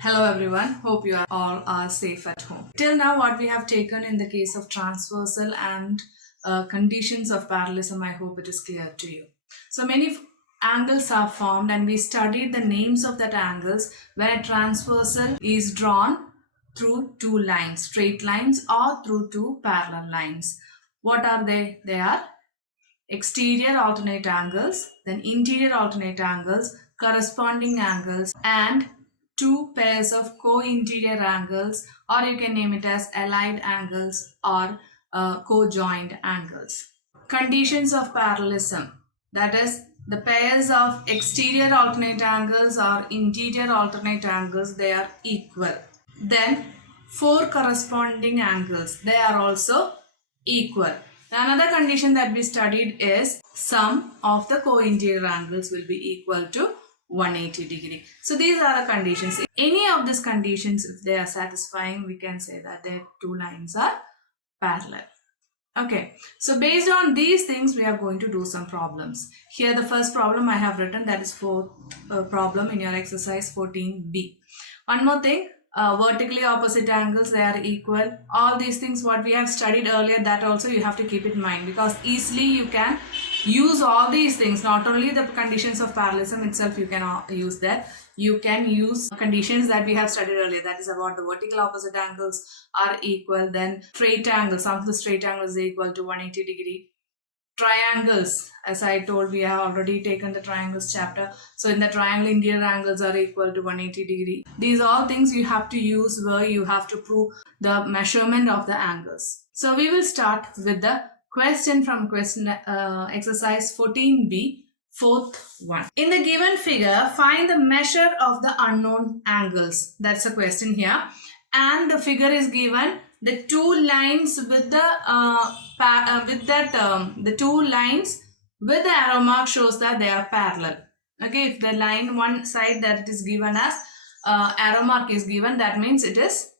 Hello everyone, hope you are all are safe at home. Till now what we have taken in the case of transversal and conditions of parallelism, I hope it is clear to you. So many angles are formed and we studied the names of that angles when a transversal is drawn through two lines, straight lines or through two parallel lines. What are they? They are exterior alternate angles, then interior alternate angles, corresponding angles, and two pairs of co-interior angles, or you can name it as allied angles or co-joined angles. Conditions of parallelism, that is the pairs of exterior alternate angles or interior alternate angles, they are equal. Then four corresponding angles, they are also equal. Another condition that we studied is sum of the co-interior angles will be equal to 180 degree. So these are the conditions. Any of these conditions, if they are satisfying, we can say that their two lines are parallel. Okay, so based on these things, we are going to do some problems. Here the first problem I have written, that is fourth problem in your exercise 14b. One more thing, vertically opposite angles, they are equal. All these things what we have studied earlier, that also you have to keep in mind, because easily you can use all these things. Not only the conditions of parallelism itself you can use that, you can use conditions that we have studied earlier, that is about the vertical opposite angles are equal, then straight angles, sum of the straight angles is equal to 180 degree. Triangles, as I told, we have already taken the triangles chapter. So in the triangle, interior angles are equal to 180 degree. These all things you have to use where you have to prove the measurement of the angles. So we will start with the question from exercise 14b, fourth one. In the given figure, find the measure of the unknown angles. That's a question here. And the figure is given the two lines with the the two lines with the arrow mark shows that they are parallel. Okay, if the line one side that is given as arrow mark is given, that means it is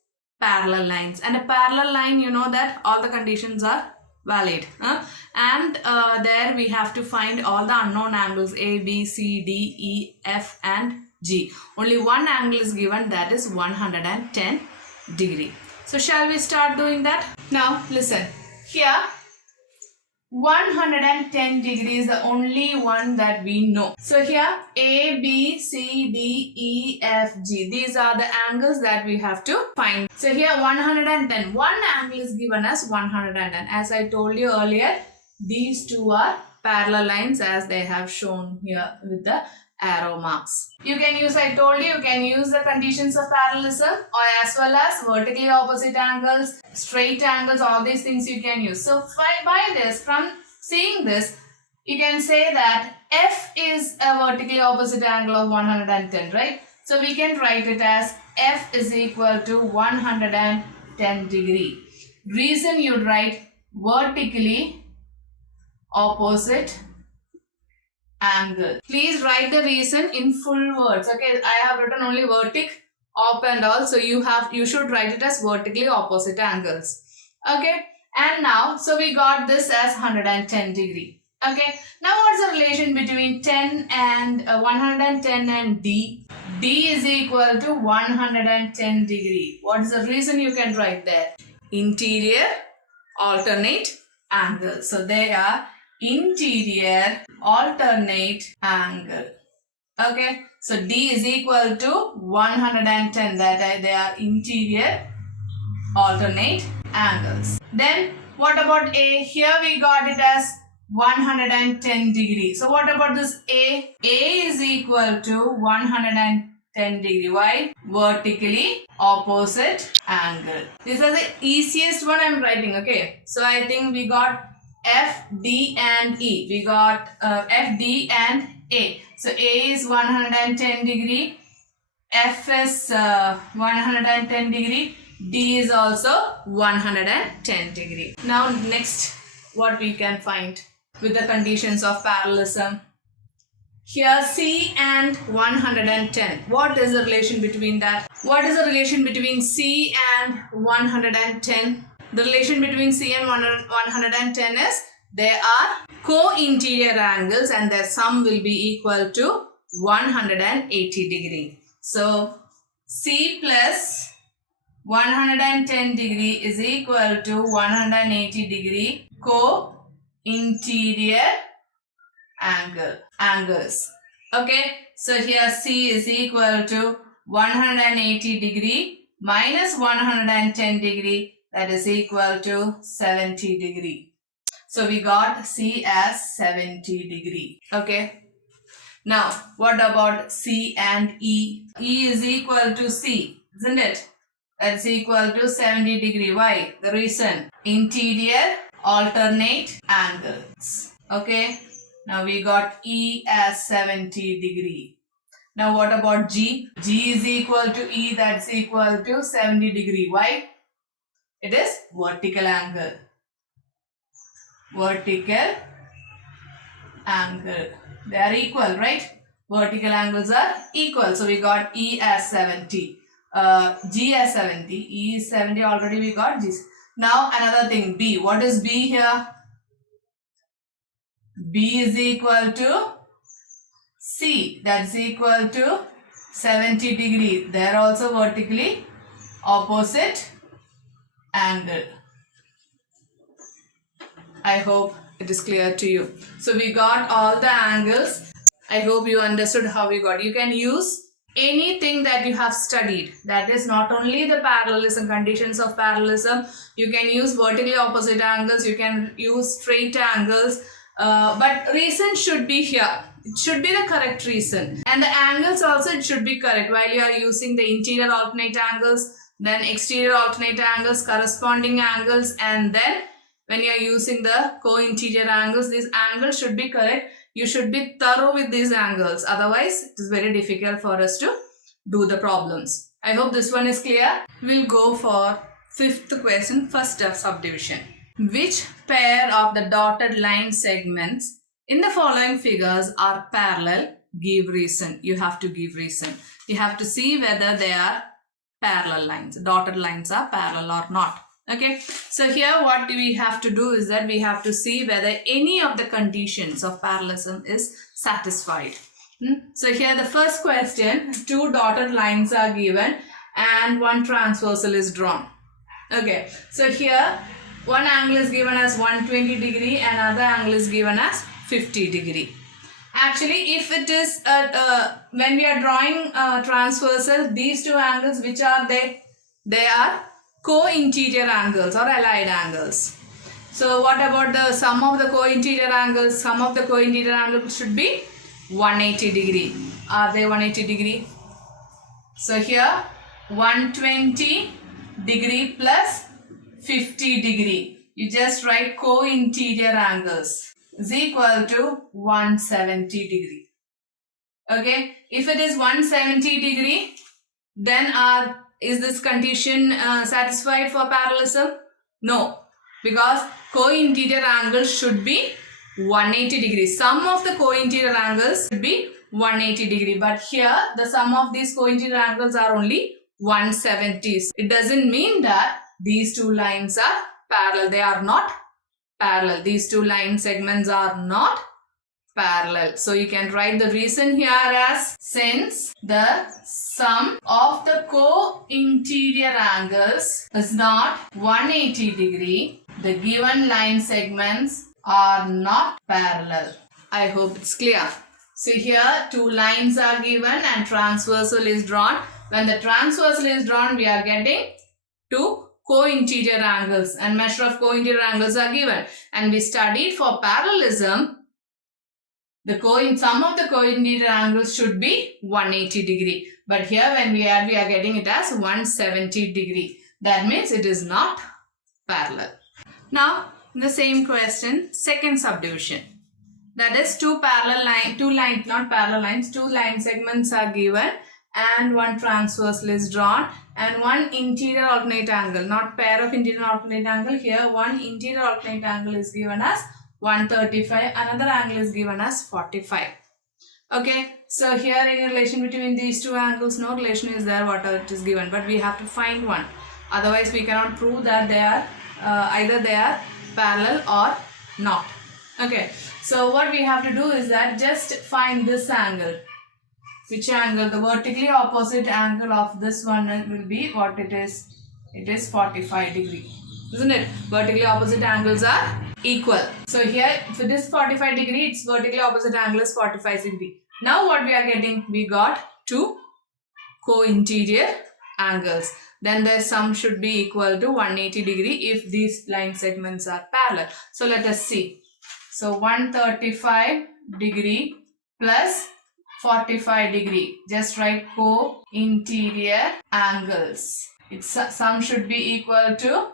parallel lines. And a parallel line, you know that all the conditions are valid. And there we have to find all the unknown angles A, B, C, D, E, F and G. Only one angle is given, that is 110 degree. So shall we start doing that? Now listen, here 110 degree is the only one that we know. So here A, B, C, D, E, F, G. These are the angles that we have to find. So here 110. One angle is given as 110. As I told you earlier, these two are parallel lines as they have shown here with the arrow marks. You can use, I told you can use the conditions of parallelism or as well as vertically opposite angles, straight angles, all these things you can use. So by this, from seeing this, you can say that F is a vertically opposite angle of 110, right? So we can write it as F is equal to 110 degree. Reason you'd write vertically opposite angle. Please write the reason in full words. Okay, I have written only vertic, op and all. So you should write it as vertically opposite angles. Okay, and now so we got this as 110 degree. Okay, now what's the relation between 10 and 110 and D? D is equal to 110 degree. What is the reason you can write there? Interior alternate angles. So they are interior alternate angle. Okay, so D is equal to 110, that they are interior alternate angles. Then what about A? Here we got it as 110 degree. So what about this A? A is equal to 110 degree. Why? Vertically opposite angle. This is the easiest one I'm writing. Okay, so I think we got F, D and E. We got F, D and A. So A is 110 degree, F is 110 degree, D is also 110 degree. Now next, what we can find with the conditions of parallelism. Here C and 110. What is the relation between that? What is the relation between C and 110? The relation between C and 110 is they are co-interior angles and their sum will be equal to 180 degree. So C plus 110 degree is equal to 180 degree co-interior angles. Okay, so here C is equal to 180 degree minus 110 degree, that is equal to 70 degree. So we got C as 70 degree. Okay. Now, what about C and E? E is equal to C, isn't it? That's equal to 70 degree. Why? The reason, interior alternate angles. Okay. Now we got E as 70 degree. Now what about G? G is equal to E, that's equal to 70 degree. Why? It is vertical angle. Vertical angle. They are equal, right? Vertical angles are equal. So we got E as 70. G as 70. E is 70. Already we got G. Now another thing, B. What is B here? B is equal to C. That's equal to 70 degree. They are also vertically opposite angle. I hope it is clear to you. So we got all the angles. I hope you understood how we got. You can use anything that you have studied. That is not only the parallelism, conditions of parallelism. You can use vertically opposite angles. You can use straight angles. But reason should be here. It should be the correct reason. And the angles also it should be correct. While you are using the interior alternate angles, then exterior alternate angles, corresponding angles, and then when you are using the co-interior angles, these angles should be correct. You should be thorough with these angles. Otherwise, it is very difficult for us to do the problems. I hope this one is clear. We'll go for fifth question, first subdivision. Which pair of the dotted line segments in the following figures are parallel? Give reason. You have to give reason. You have to see whether they are parallel lines. Dotted lines are parallel or not. Okay, so here what we have to do is that we have to see whether any of the conditions of parallelism is satisfied. So here the first question, two dotted lines are given and one transversal is drawn. Okay, so here one angle is given as 120 degree and other angle is given as 50 degree. Actually, if it is when we are drawing transversal, these two angles, which are they? They are co-interior angles or allied angles. So what about the sum of the co-interior angles? Sum of the co-interior angles should be 180 degree. Are they 180 degree? So here 120 degree plus 50 degree. You just write co-interior angles is equal to 170 degree. Okay. If it is 170 degree, then is this condition satisfied for parallelism? No, because co-interior angles should be 180 degrees. Sum of the co-interior angles should be 180 degree. But here the sum of these co-interior angles are only 170. It doesn't mean that these two lines are parallel. They are not parallel. These two line segments are not parallel. So you can write the reason here as since the sum of the co-interior angles is not 180 degree, the given line segments are not parallel. I hope it's clear. So here two lines are given and transversal is drawn. When the transversal is drawn, we are getting two co-interior angles and measure of co-interior angles are given. And we studied for parallelism, the sum of the co-interior angles should be 180 degree. But here when we are getting it as 170 degree. That means it is not parallel. Now the same question, second subdivision. That is two line segments are given and one transversal is drawn and one interior alternate angle, not pair of interior alternate angle. Here one interior alternate angle is given as 135, another angle is given as 45. Okay, so here any relation between these two angles? No relation is there, whatever it is given, but we have to find one. Otherwise we cannot prove that they are either they are parallel or not. Okay, so what we have to do is that just find this angle. Which angle? The vertically opposite angle of this one will be what it is? It is 45 degree. Isn't it? Vertically opposite angles are equal. So here for this 45 degree, its vertically opposite angle is 45 degree. Now what we are getting? We got two co-interior angles. Then the sum should be equal to 180 degree if these line segments are parallel. So let us see. So 135 degree plus 45 degree. Just write co-interior angles. Its sum should be equal to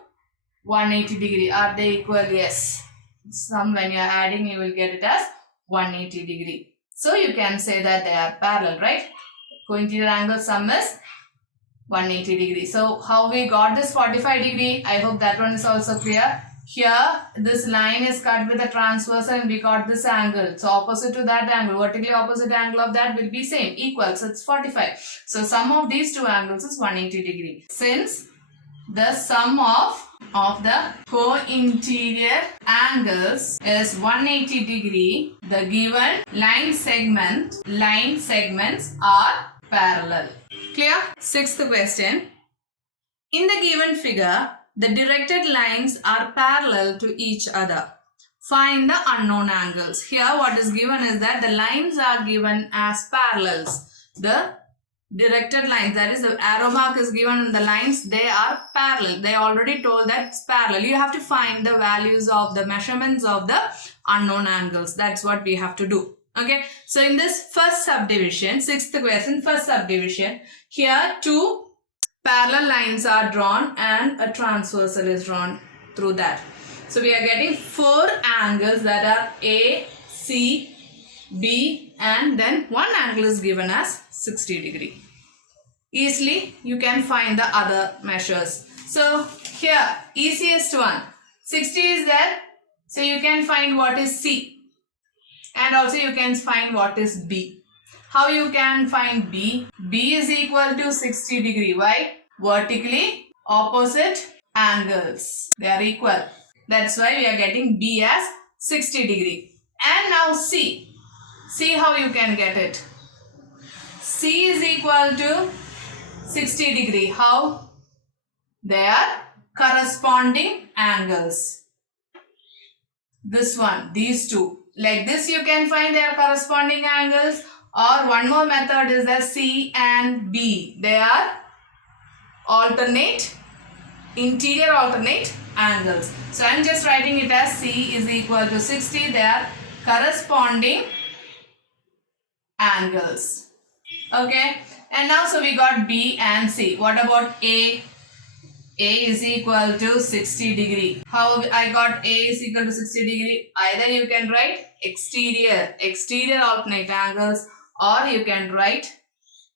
180 degree. Are they equal? Yes. Sum when you are adding, you will get it as 180 degree. So you can say that they are parallel, right? Co-interior angle sum is 180 degree. So how we got this 45 degree? I hope that one is also clear. Here this line is cut with a transversal and we got this angle. So opposite to that angle, vertically opposite angle of that will be same, equal. So it's 45. So sum of these two angles is 180 degree. Since the sum of the co-interior angles is 180 degree, the given line segments are parallel. Clear? Sixth question. In the given figure, the directed lines are parallel to each other. Find the unknown angles. Here what is given is that the lines are given as parallels. The directed lines, that is the arrow mark is given in the lines, they are parallel. They already told that it's parallel. You have to find the values of the measurements of the unknown angles. That's what we have to do. Okay, so in this first subdivision, sixth question, first subdivision, here two parallel lines are drawn and a transversal is drawn through that. So we are getting four angles that are A, C, B, and then one angle is given as 60 degree. Easily you can find the other measures. So here easiest one, 60 is there, so you can find what is C. And also you can find what is B. How you can find B? B is equal to 60 degree. Why? Vertically opposite angles. They are equal. That's why we are getting B as 60 degree. And now C. See how you can get it. C is equal to 60 degree. How? They are corresponding angles. This one, these two. Like this you can find their corresponding angles, or one more method is that C and B. They are interior alternate angles. So I am just writing it as C is equal to 60. They are corresponding angles. Okay. And now so we got B and C. What about A? A is equal to 60 degree. How I got A is equal to 60 degree? Either you can write exterior alternate angles, or you can write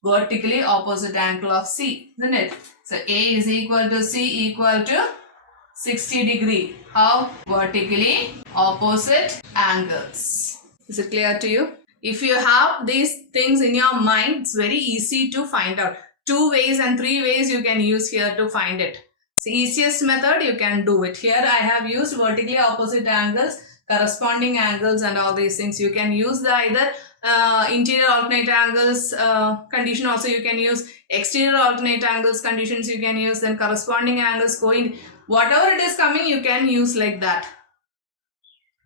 vertically opposite angle of C, isn't it? So A is equal to C equal to 60 degree. How? Vertically opposite angles. Is it clear to you? If you have these things in your mind, it's very easy to find out. 2 ways and 3 ways you can use here to find it. It's the easiest method, you can do it. Here I have used vertically opposite angles, corresponding angles and all these things. You can use the either interior alternate angles condition, also you can use exterior alternate angles conditions, you can use, then corresponding angles whatever it is coming you can use like that.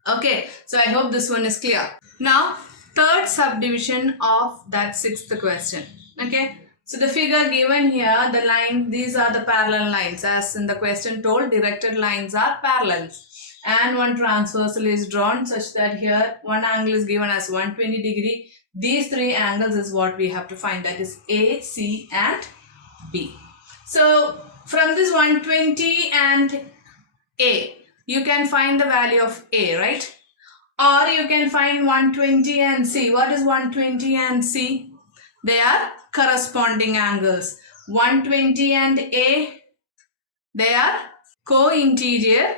Okay, so I hope this one is clear. Now third subdivision of that sixth question. Okay, so the figure given here, the line, these are the parallel lines. As in the question told, directed lines are parallels. And one transversal is drawn such that here one angle is given as 120 degree. These three angles is what we have to find. That is A, C and B. So from this 120 and A, you can find the value of A, right? Or you can find 120 and C. What is 120 and C? They are corresponding angles. 120 and A, they are co-interior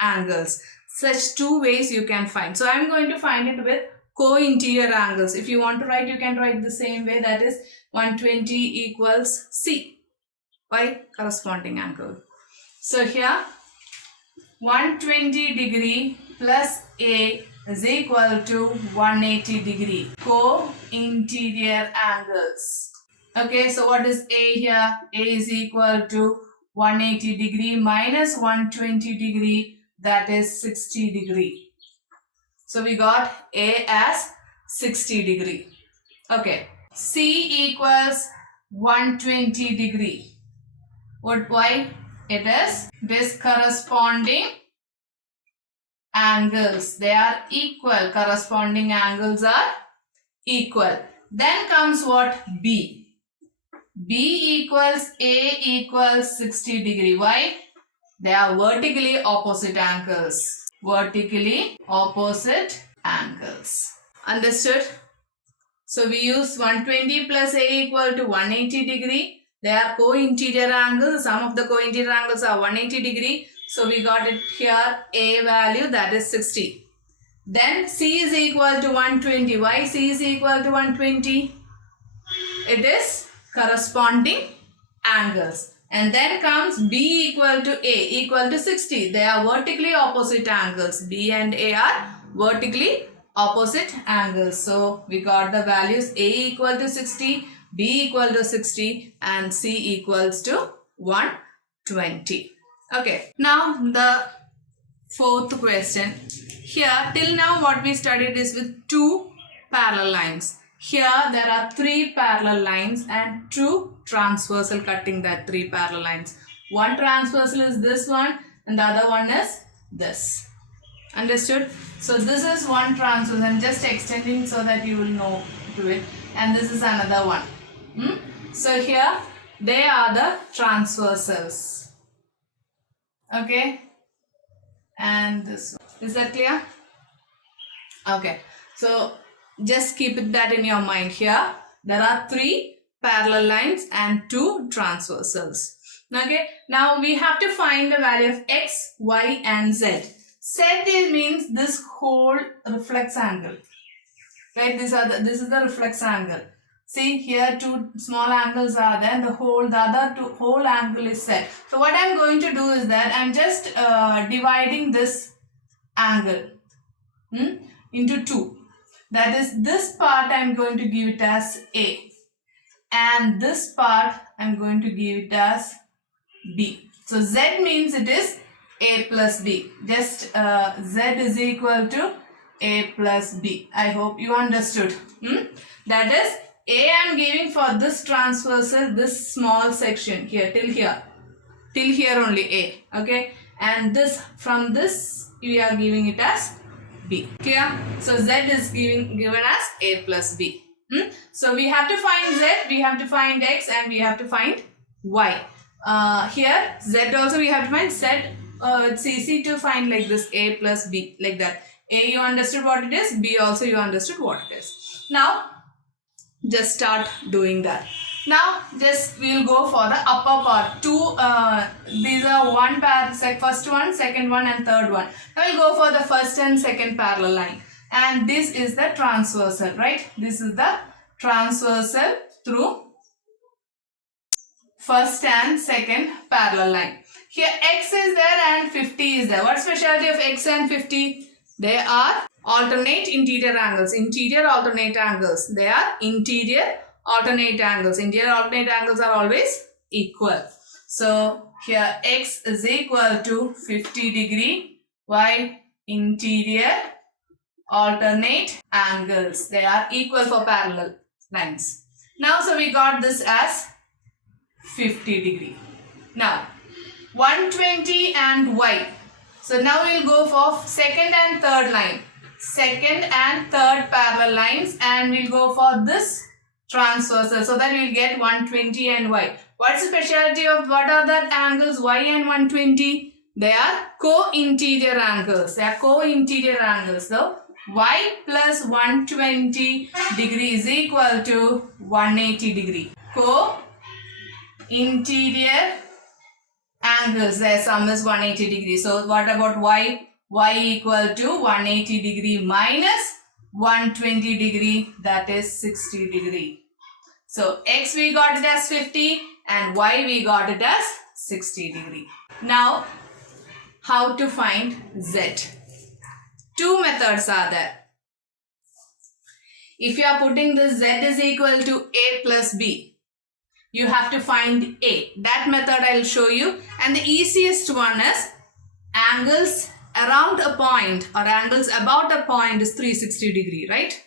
angles. Such 2 ways you can find. So I am going to find it with co-interior angles. If you want to write, you can write the same way. That is 120 equals C by corresponding angle. So here 120 degree plus A is equal to 180 degree. Co-interior angles. Okay, so what is A here? A is equal to 180 degree minus 120 degree, that is 60 degree. So we got A as 60 degree. Okay, C equals 120 degree. Why? It is corresponding angles. They are equal. Corresponding angles are equal. Then comes what? B. B equals A equals 60 degree. Why? They are vertically opposite angles. Vertically opposite angles. Understood? So we use 120 plus A equal to 180 degree. They are co-interior angles. The sum of the co-interior angles are 180 degree. So we got it here, A value, that is 60. Then C is equal to 120. Why C is equal to 120? It is corresponding angles. And then comes B equal to A equal to 60. They are vertically opposite angles. B and A are vertically opposite angles. So we got the values A equal to 60, B equal to 60 and C equals to 120. Okay, now the fourth question. Here till now what we studied is with two parallel lines. Here there are three parallel lines and two transversal cutting that three parallel lines. One transversal is this one and the other one is this. Understood? So this is one transversal. I'm just extending so that you will know to it. And this is another one. So here they are the transversals. Okay. And this one. Is that clear? Okay. So just keep that in your mind. Here there are three parallel lines and two transversals. Okay. Now we have to find the value of x, y and z. Z means this whole reflex angle. Right? This is the reflex angle. See here two small angles are there. The other whole angle is set. So what I'm going to do is that I'm just dividing this angle into two. That is, this part I'm going to give it as A and this part I'm going to give it as B. So Z means it is A plus B. Just Z is equal to A plus B. I hope you understood. That is, A I'm giving for this transversal, this small section here till here. Till here only A. Okay. And this, from this we are giving it as B. Clear? So Z is given as A plus B. So we have to find Z, we have to find X and we have to find Y. Here Z also we have to find Z. It's easy to find like this, A plus B, like that. A you understood what it is, B also you understood what it is. Now just start doing that. Now just we will go for the upper part. These are one pair, first one, second one and third one. Now we'll go for the first and second parallel line. And this is the transversal, right? This is the transversal through first and second parallel line. Here x is there and 50 is there. What specialty of x and 50? They are alternate interior angles. Interior alternate angles. They are interior alternate angles. Interior alternate angles are always equal. So here x is equal to 50 degree. Y interior alternate angles. They are equal for parallel lines. Now so we got this as 50 degree. Now 120 and y. So now we'll go for second and third line. Second and third parallel lines and we'll go for this transversal so that we'll get 120 and y. What's the specialty of what are the angles y and 120? They are co-interior angles. They are co-interior angles. So y plus 120 degree is equal to 180 degree. Co-interior angles. Their sum is 180 degree. So what about y? Y equal to 180 degree minus 120 degree, that is 60 degree. So x we got it as 50 and y we got it as 60 degree. Now how to find z? Two methods are there. If you are putting this z is equal to a plus b, you have to find a. That method I will show you. And the easiest one is angles around a point or angles about a point is 360 degree, right?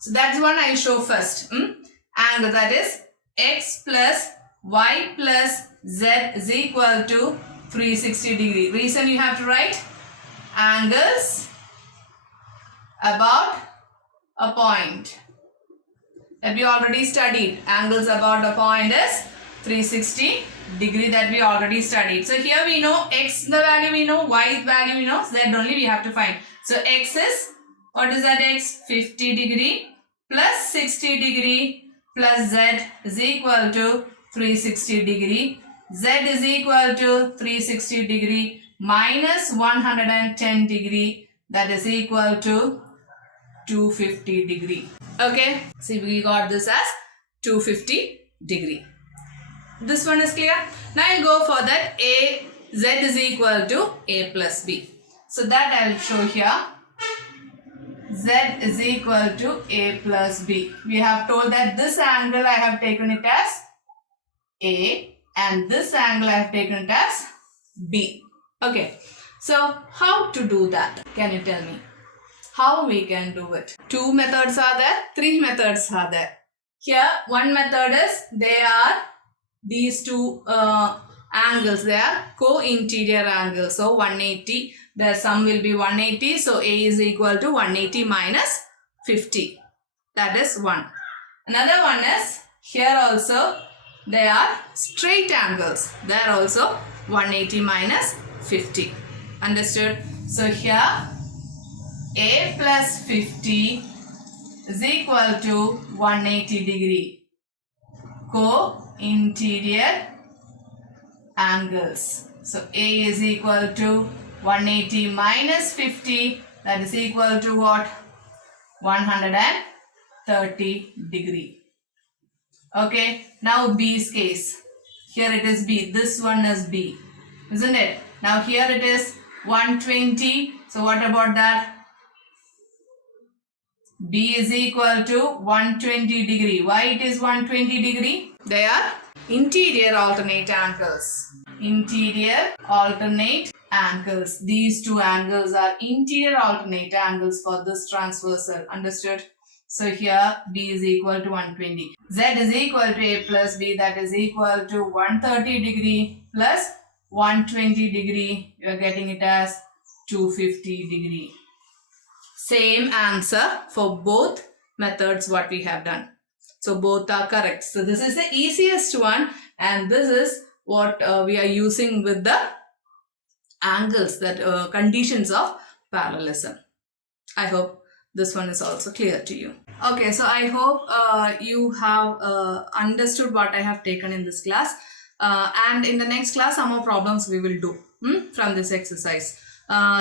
So that's one I will show first. Angle, that is x plus y plus z is equal to 360 degree. Reason you have to write angles about a point. That we already studied. Angles about a point is 360 degree, that we already studied. So here we know x the value we know, y value we know, z only we have to find. So x is, what is that x? 50 degree plus 60 degree plus z is equal to 360 degree. Z is equal to 360 degree minus 110 degree, that is equal to 250 degree. Okay, see, we got this as 250 degree. This one is clear. Now you go for that a z is equal to a plus b. So that I will show here. Z is equal to a plus b. We have told that this angle I have taken it as a and this angle I have taken it as b. Okay, so how to do that? Can you tell me? How we can do it? Two methods are there, three methods are there. Here one method is, they are these two angles, they are co-interior angles. So 180, the sum will be 180. So A is equal to 180 minus 50. That is one. Another one is, here also they are straight angles. They are also 180 minus 50. Understood? So here a plus 50 is equal to 180 degree. Co-interior angles. So A is equal to 180 minus 50, that is equal to what? 130 degree. Okay, now B's case. Here it is B. This one is B, isn't it? Now here it is 120. So what about that? B is equal to 120 degree. Why it is 120 degree? They are interior alternate angles. Interior alternate angles. These two angles are interior alternate angles for this transversal. Understood? So here B is equal to 120. Z is equal to A plus B, that is equal to 130 degree plus 120 degree. You are getting it as 250 degree. Same answer for both methods what we have done. So both are correct. So this is the easiest one, and this is what we are using with the angles, that conditions of parallelism. I hope this one is also clear to you. Okay, so I hope you have understood what I have taken in this class. And in the next class, some more problems we will do from this exercise.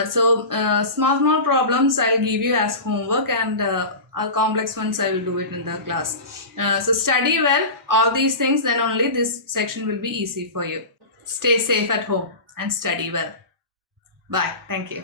Small problems I'll give you as homework, and complex ones I will do it in the class. So study well all these things, then only this section will be easy for you. Stay safe at home and study well. Bye. Thank you.